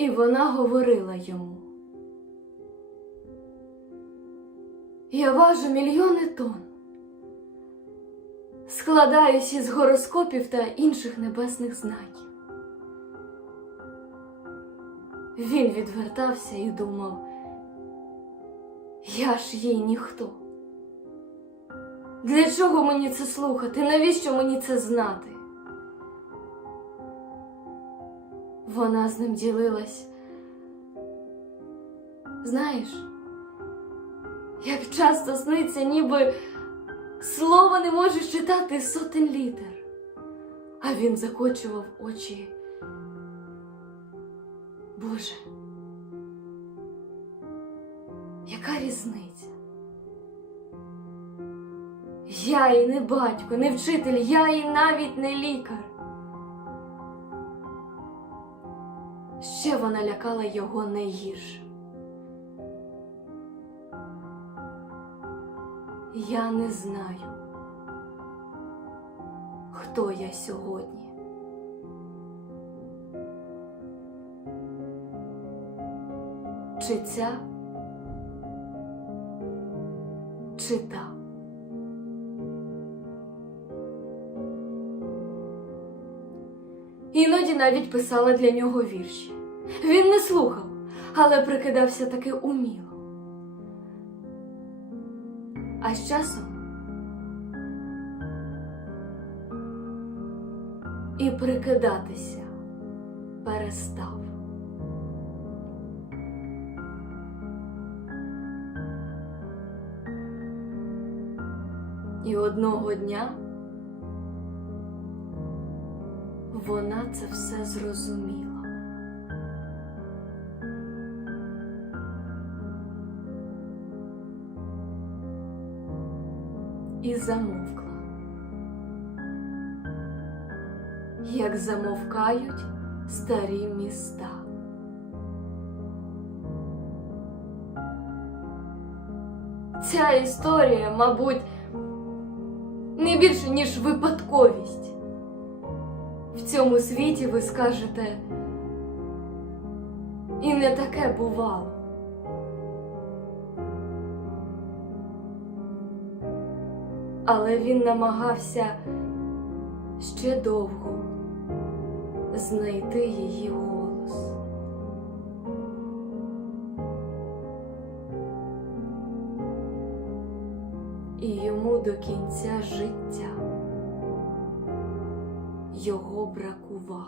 І вона говорила йому. Я важу мільйони тонн. Складаюсь із гороскопів та інших небесних знаків. Він відвертався і думав, я ж їй ніхто. Для чого мені це слухати? Навіщо мені це знати? Вона з ним ділилась. Знаєш, як часто сниться, ніби слова не можеш читати сотень літер, а він закочував очі. Боже, яка різниця? Я і не батько, не вчитель, я і навіть не лікар. Ще вона лякала його найгірше. Я не знаю, хто я сьогодні. Чи ця, чи та. Іноді навіть писала для нього вірші. Він не слухав, але прикидався таки уміло. А з часом і прикидатися перестав. І одного дня вона це все зрозуміла. І замовкла. Як замовкають старі міста. Ця історія, мабуть, не більше, ніж випадковість. В цьому світі ви скажете, і не таке бувало. Але він намагався ще довго знайти її голос. І йому до кінця життя його бракувало.